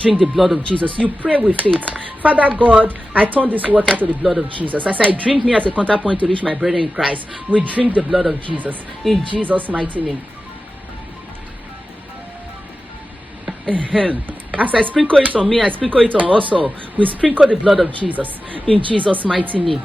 Drink the blood of Jesus. You pray with faith. Father God, I turn this water to the blood of Jesus. As I drink me as a counterpoint to reach my brethren in Christ, we drink the blood of Jesus in Jesus' mighty name. As I sprinkle it on me, I sprinkle it on also. We sprinkle the blood of Jesus in Jesus' mighty name.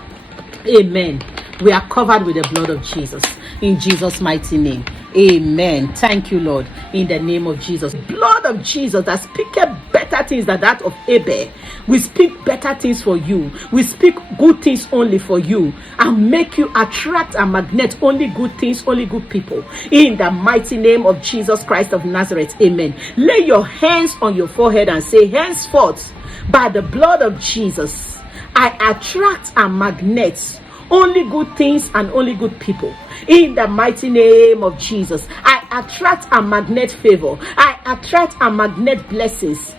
Amen. We are covered with the blood of Jesus in Jesus' mighty name. Amen. Thank you, Lord, in the name of Jesus. Blood of Jesus that speaketh better things than that of Abel. We speak better things for you. We speak good things only for you and make you attract and magnet only good things, only good people. In the mighty name of Jesus Christ of Nazareth. Amen. Lay your hands on your forehead and say, henceforth, by the blood of Jesus, I attract and magnet only good things and only good people. In the mighty name of Jesus, I attract and magnet favor. I attract and magnet blessings.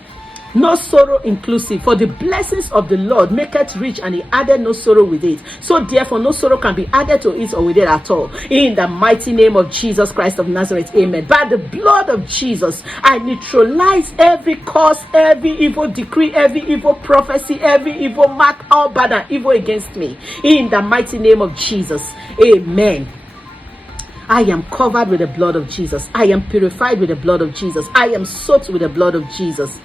No sorrow inclusive. For the blessings of the Lord maketh rich, and he added no sorrow with it. So therefore no sorrow can be added to it or with it at all. In the mighty name of Jesus Christ of Nazareth. Amen. By the blood of Jesus, I neutralize every curse, every evil decree, every evil prophecy, every evil mark, all bad and evil against me. In the mighty name of Jesus. Amen. I am covered with the blood of Jesus. I am purified with the blood of Jesus. I am soaked with the blood of Jesus.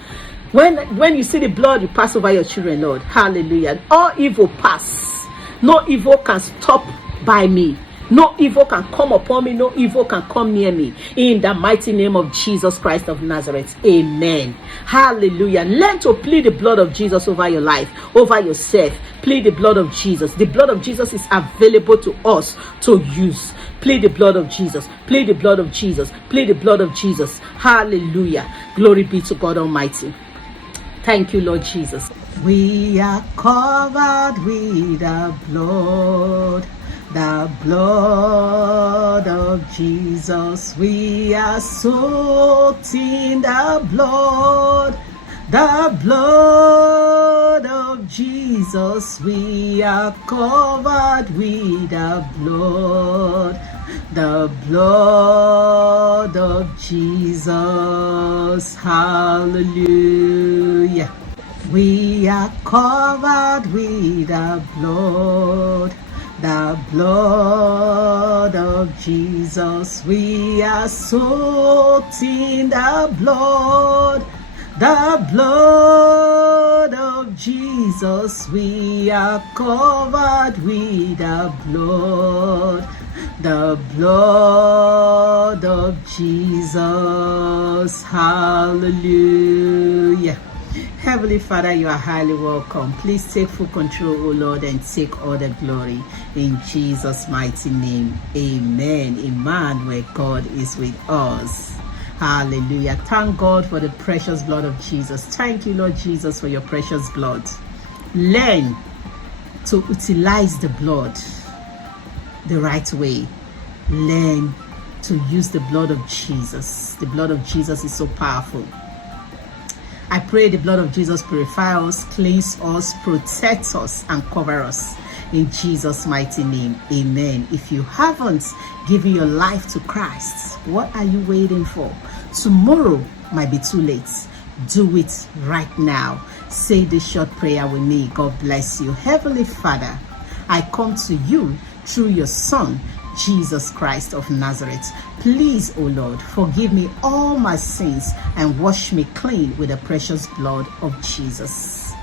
When you see the blood, you pass over your children, Lord. Hallelujah. All evil pass. No evil can stop by me. No evil can come upon me. No evil can come near me. In the mighty name of Jesus Christ of Nazareth. Amen. Hallelujah. Learn to plead the blood of Jesus over your life, over yourself. Plead the blood of Jesus. The blood of Jesus is available to us to use. Plead the blood of Jesus. Plead the blood of Jesus. Plead the blood of Jesus. Hallelujah. Glory be to God Almighty. Thank you, Lord Jesus. We are covered with the blood of Jesus. We are soaked in the blood of Jesus. We are covered with the blood of Jesus. Hallelujah. We are covered with the blood of Jesus. We are soaked in the blood of Jesus. We are covered with the blood of Jesus. Hallelujah. Heavenly Father, you are highly welcome. Please take full control, O Lord, and take all the glory. In Jesus' mighty name, amen. Emmanuel, God is with us. Hallelujah. Thank God for the precious blood of Jesus. Thank you, Lord Jesus, for your precious blood. Learn to utilize the blood the right way. Learn to use the blood of Jesus. The blood of Jesus is so powerful. I pray the blood of Jesus purify us, cleanse us, protect us, and cover us. In Jesus' mighty name, amen. If you haven't given your life to Christ, what are you waiting for? Tomorrow might be too late. Do it right now. Say this short prayer with me. God bless you. Heavenly Father, I come to you through your Son, Jesus Christ of Nazareth. Please, O Lord, forgive me all my sins and wash me clean with the precious blood of Jesus.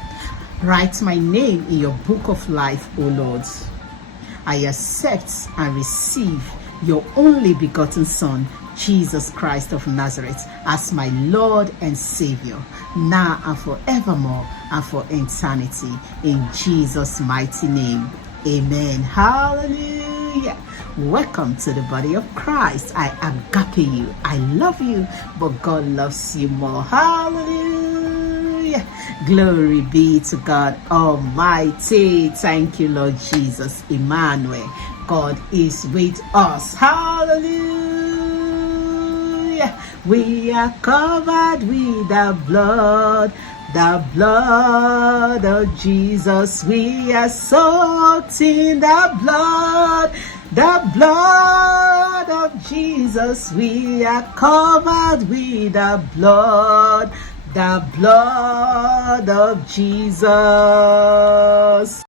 Write my name in your book of life, O Lord. I accept and receive your only begotten Son, Jesus Christ of Nazareth, as my Lord and Savior, now and forevermore and for eternity. In Jesus' mighty name, amen. Hallelujah. Welcome to the body of Christ. I agape you. I love you, but God loves you more. Hallelujah. Glory be to God Almighty. Thank you, Lord Jesus. Emmanuel, God is with us. Hallelujah. We are covered with the blood of Jesus. We are soaked in the blood of Jesus. We are covered with the blood The blood of Jesus.